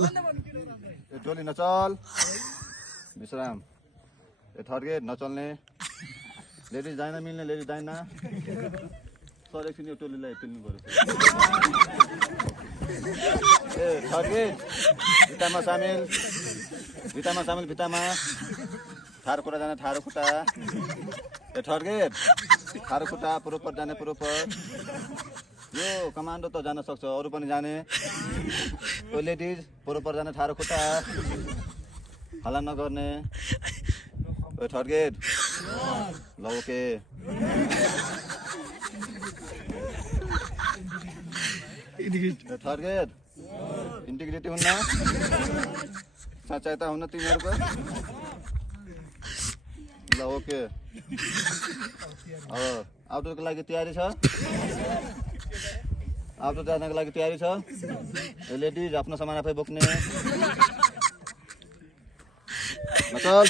टोली नचल विश्राम third get नचल्ने लेडिज जाइन मिल्ने लेडिज जाइन सर एकछिन यो टोलीलाई पिल्नु पर्यो ए थर्ड गेट भित्तामा सामेल भित्तामा ठाडो खुट्टा जाने ठाडो खुट्टा ए थर्ड गेट ठाडो खुट्टा प्रोपर जाने प्रोपर यो कमान्डो त जान सक्छ अरू पनि जाने ओ लेडिज प्रोपर जाने ठाडो खुट्टा हल्ला नगर्ने ओ थर्ड गेट ल ओके थर्ड गेट इन्टिग्रिटी हुन्न सच्चाइ त हुन्न तिमीहरूको ल ओके अब आउटडोरको लागि तयारी छ आउटडोर जानको लागि तयारी छ लेडिज आफ्नो सामान आफै बोक्ने चल